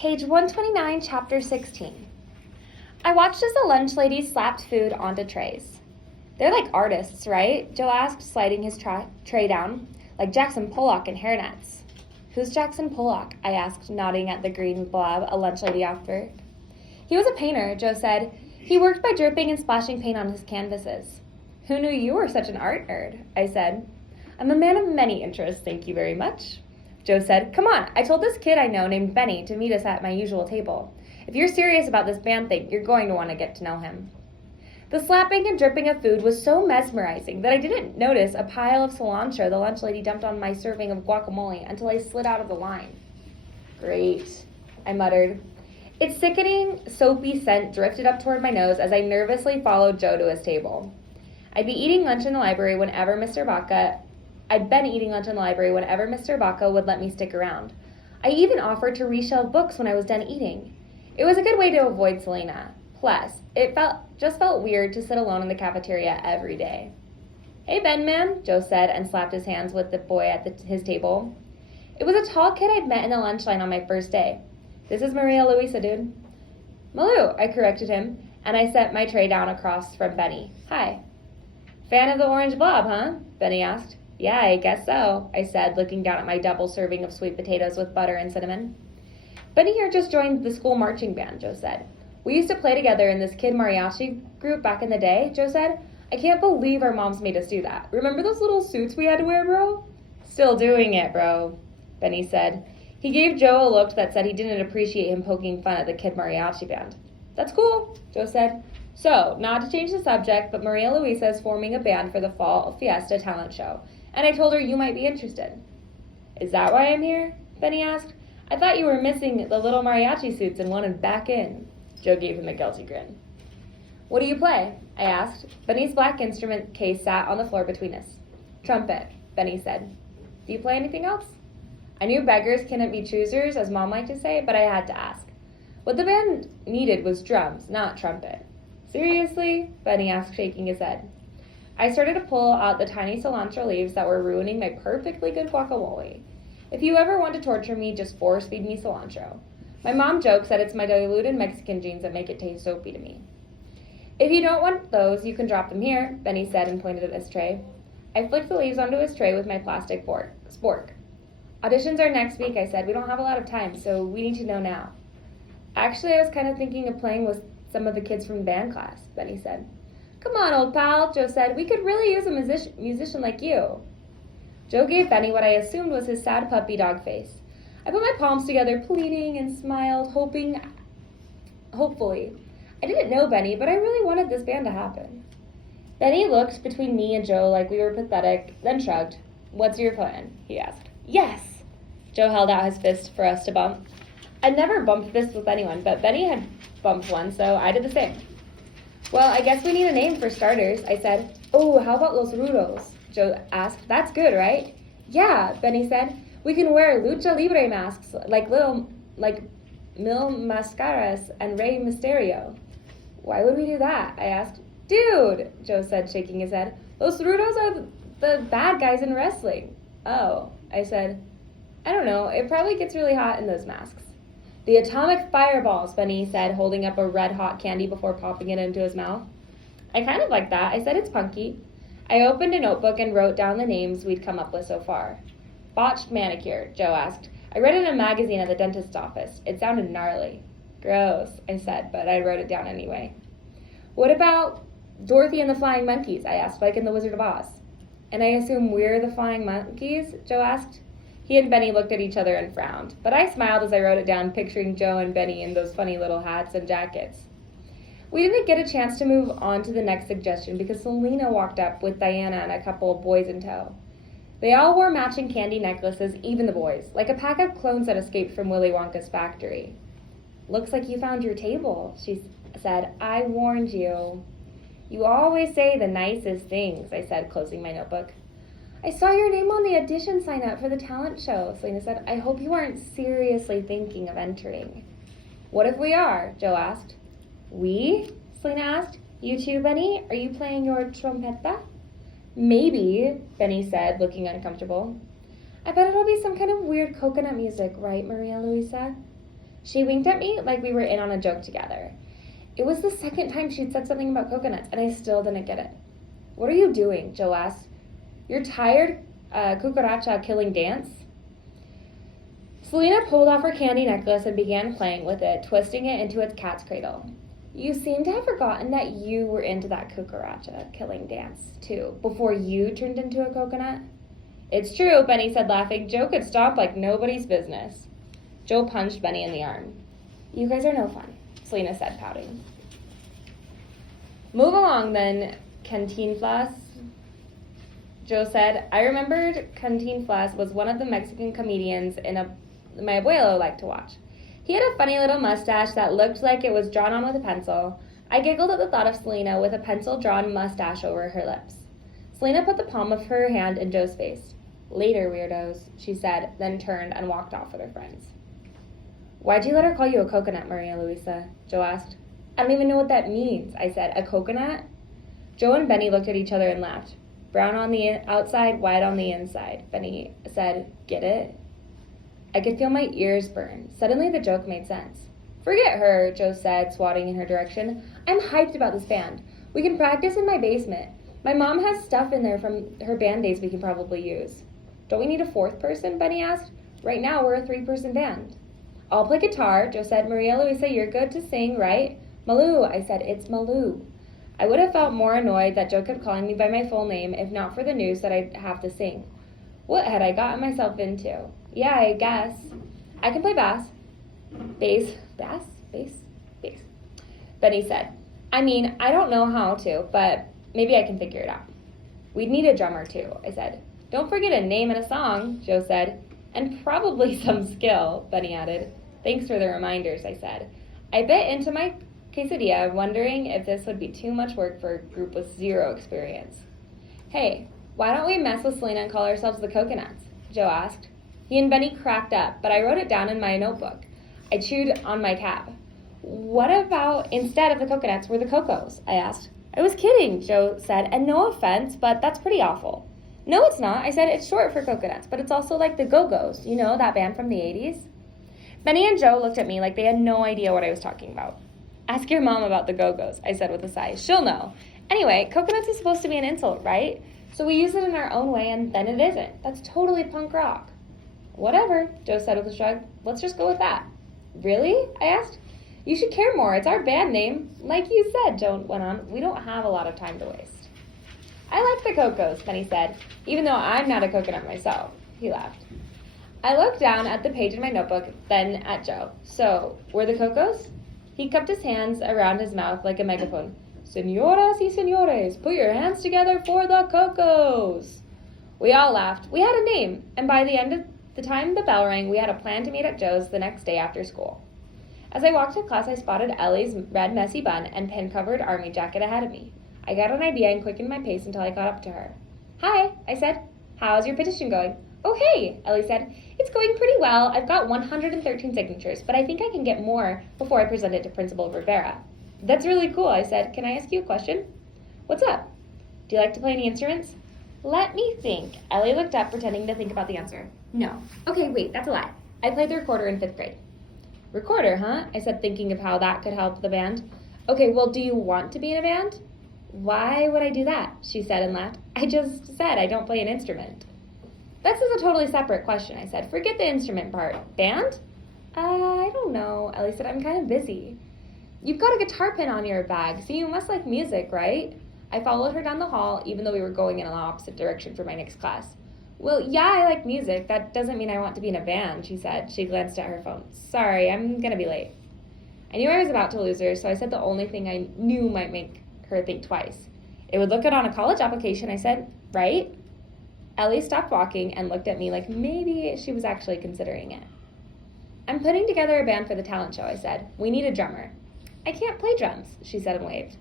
Page 129, Chapter 16. I watched as the lunch lady slapped food onto trays. They're like artists, right? Joe asked, sliding his tray down. Like Jackson Pollock in hairnets. Who's Jackson Pollock? I asked, nodding at the green blob a lunch lady offered. He was a painter, Joe said. He worked by dripping and splashing paint on his canvases. Who knew you were such an art nerd? I said. I'm a man of many interests, thank you very much. Joe said, come on, I told this kid I know named Benny to meet us at my usual table. If you're serious about this band thing, you're going to want to get to know him. The slapping and dripping of food was so mesmerizing that I didn't notice a pile of cilantro the lunch lady dumped on my serving of guacamole until I slid out of the line. Great, I muttered. Its sickening, soapy scent drifted up toward my nose as I nervously followed Joe to his table. I'd been eating lunch in the library whenever Mr. Baca would let me stick around. I even offered to reshelve books when I was done eating. It was a good way to avoid Selena. Plus, it just felt weird to sit alone in the cafeteria every day. Hey, Ben man, Joe said and slapped his hands with the boy at his table. It was a tall kid I'd met in the lunch line on my first day. This is Maria Luisa, dude. Malou, I corrected him, and I set my tray down across from Benny. Hi. Fan of the orange blob, huh? Benny asked. Yeah, I guess so, I said, looking down at my double serving of sweet potatoes with butter and cinnamon. Benny here just joined the school marching band, Joe said. We used to play together in this kid mariachi group back in the day, Joe said. I can't believe our moms made us do that. Remember those little suits we had to wear, bro? Still doing it, bro, Benny said. He gave Joe a look that said he didn't appreciate him poking fun at the kid mariachi band. That's cool, Joe said. So, not to change the subject, but Maria Luisa is forming a band for the Fall Fiesta talent show, and I told her you might be interested. Is that why I'm here? Benny asked. I thought you were missing the little mariachi suits and wanted back in. Joe gave him a guilty grin. What do you play? I asked. Benny's black instrument case sat on the floor between us. Trumpet, Benny said. Do you play anything else? I knew beggars couldn't be choosers, as Mom liked to say, but I had to ask. What the band needed was drums, not trumpet. Seriously? Benny asked, shaking his head. I started to pull out the tiny cilantro leaves that were ruining my perfectly good guacamole. If you ever want to torture me, just force-feed me cilantro. My mom jokes that it's my diluted Mexican genes that make it taste soapy to me. If you don't want those, you can drop them here, Benny said and pointed at his tray. I flicked the leaves onto his tray with my plastic spork. Auditions are next week, I said. We don't have a lot of time, so we need to know now. Actually, I was kind of thinking of playing with some of the kids from band class, Benny said. Come on, old pal, Joe said. We could really use a musician like you. Joe gave Benny what I assumed was his sad puppy dog face. I put my palms together, pleading, and smiled, hopefully. I didn't know Benny, but I really wanted this band to happen. Benny looked between me and Joe like we were pathetic, then shrugged. What's your plan? He asked. Yes! Joe held out his fist for us to bump. I'd never bumped fists with anyone, but Benny had bumped one, so I did the same. Well, I guess we need a name for starters, I said. Oh, how about Los Rudos? Joe asked. That's good, right? Yeah, Benny said. We can wear lucha libre masks like Mil Mascaras and Rey Mysterio. Why would we do that? I asked. Dude, Joe said, shaking his head. Los Rudos are the bad guys in wrestling. Oh, I said. I don't know. It probably gets really hot in those masks. The atomic fireballs, Benny said, holding up a red-hot candy before popping it into his mouth. I kind of like that. I said it's punky. I opened a notebook and wrote down the names we'd come up with so far. Botched manicure, Joe asked. I read it in a magazine at the dentist's office. It sounded gnarly. Gross, I said, but I wrote it down anyway. What about Dorothy and the Flying Monkeys? I asked, like in The Wizard of Oz. And I assume we're the Flying Monkeys? Joe asked. He and Benny looked at each other and frowned, but I smiled as I wrote it down, picturing Joe and Benny in those funny little hats and jackets. We didn't get a chance to move on to the next suggestion because Selena walked up with Diana and a couple of boys in tow. They all wore matching candy necklaces, even the boys, like a pack of clones that escaped from Willy Wonka's factory. Looks like you found your table, she said. I warned you. You always say the nicest things, I said, closing my notebook. I saw your name on the audition sign-up for the talent show, Selena said. I hope you aren't seriously thinking of entering. What if we are? Joe asked. We? Selena asked. You too, Benny? Are you playing your trompeta? Maybe, Benny said, looking uncomfortable. I bet it'll be some kind of weird coconut music, right, Maria Luisa? She winked at me like we were in on a joke together. It was the second time she'd said something about coconuts, and I still didn't get it. What are you doing? Joe asked. Your tired cucaracha killing dance? Selena pulled off her candy necklace and began playing with it, twisting it into its cat's cradle. You seem to have forgotten that you were into that cucaracha killing dance, too, before you turned into a coconut. It's true, Benny said, laughing. Joe could stomp like nobody's business. Joe punched Benny in the arm. You guys are no fun, Selena said, pouting. Move along, then, Cantinflas, Joe said. I remembered Cantinflas was one of the Mexican comedians my abuelo liked to watch. He had a funny little mustache that looked like it was drawn on with a pencil. I giggled at the thought of Selena with a pencil-drawn mustache over her lips. Selena put the palm of her hand in Joe's face. Later, weirdos, she said, then turned and walked off with her friends. Why'd you let her call you a coconut, Maria Luisa? Joe asked. I don't even know what that means, I said. A coconut? Joe and Benny looked at each other and laughed. Brown on the outside, white on the inside, Benny said. Get it? I could feel my ears burn. Suddenly the joke made sense. Forget her, Joe said, swatting in her direction. I'm hyped about this band. We can practice in my basement. My mom has stuff in there from her band days we can probably use. Don't we need a fourth person? Benny asked. Right now we're a 3-person band. I'll play guitar, Joe said. Maria Luisa, you're good to sing, right? Malou, I said. It's Malou. I would have felt more annoyed that Joe kept calling me by my full name if not for the news that I'd have to sing. What had I gotten myself into? Yeah, I guess. I can play bass. Bass? Benny said. I mean, I don't know how to, but maybe I can figure it out. We'd need a drummer too, I said. Don't forget a name and a song, Joe said. And probably some skill, Benny added. Thanks for the reminders, I said. I bit into my quesadilla, wondering if this would be too much work for a group with zero experience. Hey, why don't we mess with Selena and call ourselves the Coconuts? Joe asked. He and Benny cracked up, but I wrote it down in my notebook. I chewed on my cap. What about instead of the Coconuts, we're the Cocos? I asked. I was kidding, Joe said, and no offense, but that's pretty awful. No, it's not. I said it's short for Coconuts, but it's also like the Go-Go's, you know, that band from the 80s? Benny and Joe looked at me like they had no idea what I was talking about. Ask your mom about the Go-Go's, I said with a sigh. She'll know. Anyway, Coconuts is supposed to be an insult, right? So we use it in our own way, and then it isn't. That's totally punk rock. Whatever, Joe said with a shrug. Let's just go with that. Really? I asked. You should care more. It's our band name. Like you said, Joe went on, we don't have a lot of time to waste. I like the Cocos, Benny said, even though I'm not a coconut myself. He laughed. I looked down at the page in my notebook, then at Joe. So, we're the Cocos? He cupped his hands around his mouth like a megaphone. Señoras y señores, put your hands together for the Cocos. We all laughed. We had a name, and by the end of the time the bell rang, we had a plan to meet at Joe's the next day after school. As I walked to class, I spotted Ellie's red messy bun and pin-covered army jacket ahead of me. I got an idea and quickened my pace until I caught up to her. Hi, I said. How's your petition going? Oh, hey, Ellie said. It's going pretty well. I've got 113 signatures, but I think I can get more before I present it to Principal Rivera. That's really cool, I said. Can I ask you a question? What's up? Do you like to play any instruments? Let me think. Ellie looked up, pretending to think about the answer. No. Okay, wait, that's a lie. I played the recorder in 5th grade. Recorder, huh? I said, thinking of how that could help the band. Okay, well, do you want to be in a band? Why would I do that? She said and laughed. I just said I don't play an instrument. This is a totally separate question, I said. Forget the instrument part. Band? I don't know, Ellie said. I'm kind of busy. You've got a guitar pin on your bag, so you must like music, right? I followed her down the hall, even though we were going in an opposite direction for my next class. Well, yeah, I like music. That doesn't mean I want to be in a band, she said. She glanced at her phone. Sorry, I'm gonna be late. I knew I was about to lose her, so I said the only thing I knew might make her think twice. It would look good on a college application, I said, right? Ellie stopped walking and looked at me like maybe she was actually considering it. I'm putting together a band for the talent show, I said. We need a drummer. I can't play drums, she said and waved.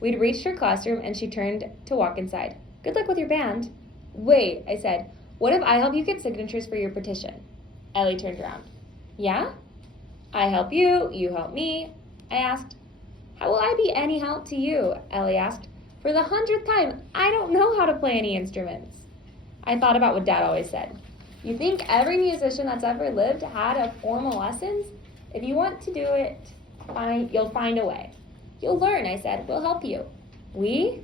We'd reached her classroom and she turned to walk inside. Good luck with your band. Wait, I said. What if I help you get signatures for your petition? Ellie turned around. Yeah? I help you, you help me, I asked. How will I be any help to you? Ellie asked. For the 100th time, I don't know how to play any instruments. I thought about what Dad always said. You think every musician that's ever lived had a formal lessons? If you want to do it, you'll find a way. You'll learn, I said. We'll help you. We?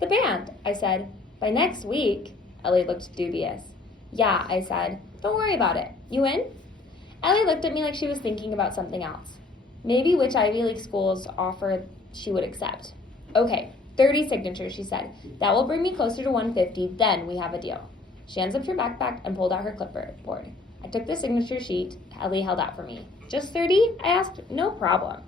The band, I said. By next week? Ellie looked dubious. Yeah, I said. Don't worry about it. You in? Ellie looked at me like she was thinking about something else. Maybe which Ivy League schools offer she would accept. Okay, 30 signatures, she said. That will bring me closer to 150, then we have a deal. She unzipped her backpack and pulled out her clipboard. I took the signature sheet Ellie held out for me. Just 30? I asked. No problem.